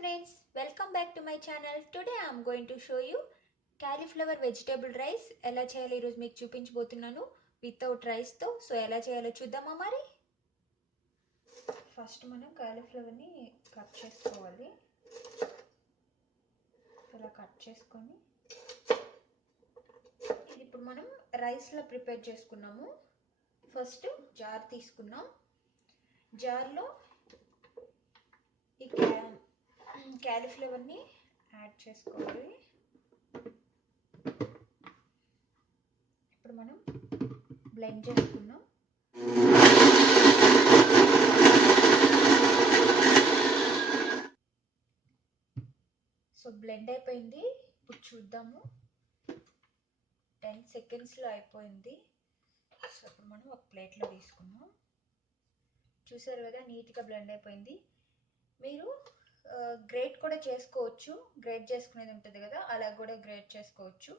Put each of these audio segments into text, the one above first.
friends, welcome back to my channel. Today I am going to show you cauliflower vegetable rice. ఎలా చేయాలో ఈ రోజు మీకు చూపించబోతున్నాను వితౌట్ రైస్ తో. సో ఎలా చేయాలో చూద్దామా మరి. ఫస్ట్ మనం కాలీఫ్లవర్ ని కట్ చేసుకోవాలి. ఇలా కట్ చేసుకొని ఇది ఇప్పుడు మనం రైస్ లో ప్రిపేర్ చేసుకున్నాము. ఫస్ట్ జార్ తీసుకున్నాం. జార్ లో ఈ కాలీఫ్లవర్ ని యాడ్ చేసుకోవాలి. ఇప్పుడు మనం బ్లెండ్ చేసుకున్నాం. సో బ్లెండ్ అయిపోయింది. ఇప్పుడు చూద్దాము. 10 సెకండ్స్లో అయిపోయింది. సో ఇప్పుడు మనం ఒక ప్లేట్లో తీసుకున్నాం. చూసారు కదా, నీట్గా బ్లెండ్ అయిపోయింది. మీరు గ్రేట్ కూడా చేసుకోవచ్చు. గ్రేట్ చేసుకునేది ఉంటుంది కదా, అలా కూడా గ్రేట్ చేసుకోవచ్చు.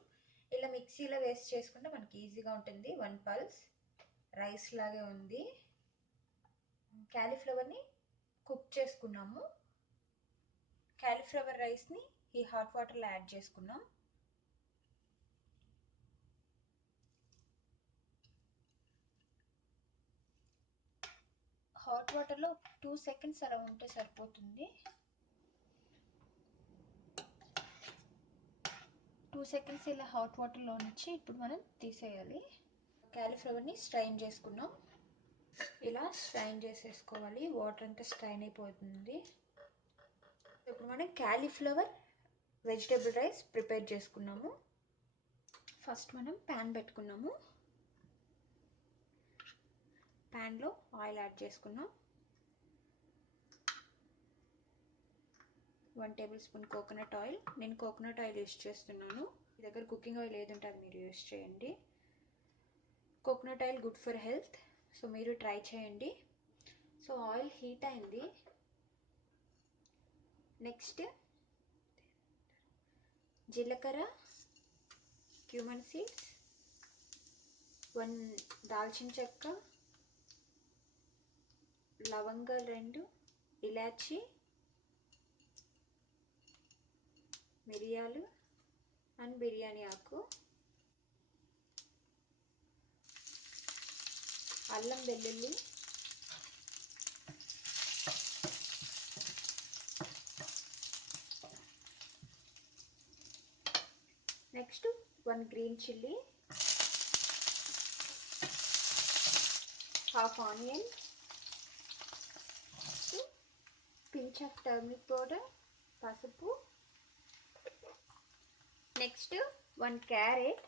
ఇలా మిక్సీలో వేస్ట్ చేసుకుంటే మనకి ఈజీగా ఉంటుంది. 1 పల్స్ రైస్ లాగే ఉంది. కాలీఫ్లవర్ని కుక్ చేసుకున్నాము. కాలీఫ్లవర్ రైస్ని ఈ హాట్ వాటర్లో యాడ్ చేసుకున్నాం. హాట్ వాటర్లో 2 సెకండ్స్ అలా ఉంటే సరిపోతుంది. 2 సెకండ్స్ ఇలా హాట్ వాటర్లో నుంచి ఇప్పుడు మనం తీసేయాలి. కాలీఫ్లవర్ని స్ట్రైన్ చేసుకున్నాం. ఇలా స్ట్రైన్ చేసేసుకోవాలి. వాటర్ అంతా స్ట్రైన్ అయిపోతుంది. ఇప్పుడు మనం కాలీఫ్లవర్ వెజిటేబుల్ రైస్ ప్రిపేర్ చేసుకున్నాము. ఫస్ట్ మనం ప్యాన్ పెట్టుకున్నాము. ప్యాన్లో ఆయిల్ యాడ్ చేసుకున్నాం. 1 టేబుల్ స్పూన్ కోకోనట్ ఆయిల్. నేను కోకోనట్ ఆయిల్ యూస్ చేస్తున్నాను. మీ దగ్గర కుకింగ్ ఆయిల్ ఏదుంటే అది మీరు యూస్ చేయండి. Coconut oil good for health. So మీరు ట్రై చేయండి. సో ఆయిల్ హీట్ అయింది. నెక్స్ట్ జీలకర్ర, క్యూమన్ సీడ్స్, 1 దాల్చిన చెక్క, లవంగాలు 2, ఇలాచి, మిరియాలు అండ్ బిర్యానీ ఆకు, అల్లం వెల్లుల్లి, next 1 green chilli, half onion, pinch of turmeric powder, పసుపు, నెక్స్ట్ 1 క్యారెట్.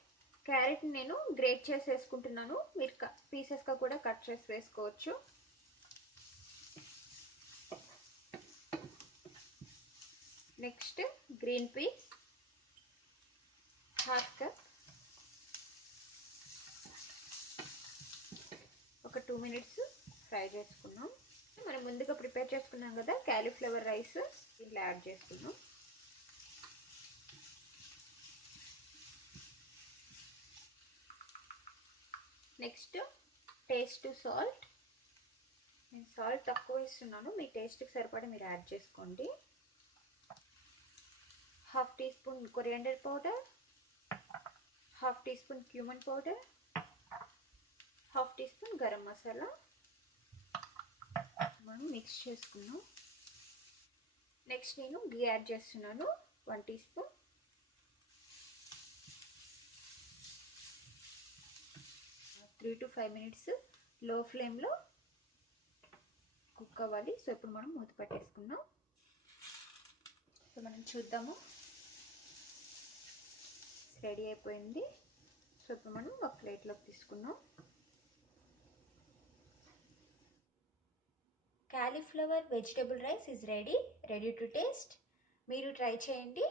క్యారెట్ నేను గ్రేట్ చేసి వేసుకుంటున్నాను. మీరు పీసెస్గా కూడా కట్ చేసి వేసుకోవచ్చు. Next green peas half cup. ఒక 2 మినిట్స్ ఫ్రై చేసుకున్నాం. మనం ముందుగా ప్రిపేర్ చేసుకున్నాం కదా కాలీఫ్లవర్ రైస్, దీంట్లో యాడ్ చేసుకున్నాం. Next taste salt. నేను సాల్ట్ తక్కువ వేస్తున్నాను. మీ టేస్ట్కి సరిపడా మీరు యాడ్ చేసుకోండి. Half teaspoon coriander powder, half teaspoon cumin powder, half teaspoon garam masala. మనం మిక్స్ చేసుకున్నాం. నెక్స్ట్ నేను ఘీ యాడ్ చేస్తున్నాను. 1 teaspoon. Three to 5 minutes లో ఫ్లేమ్లో కుక్ అవ్వాలి. సో ఇప్పుడు మనం మూత పెట్టేసుకుందాం. సో మనం చూద్దాము. రెడీ అయిపోయింది. సో ఇప్పుడు మనం ఒక ప్లేట్లోకి తీసుకుందాం. Cauliflower vegetable rice is ready to taste. మీరు ట్రై చేయండి.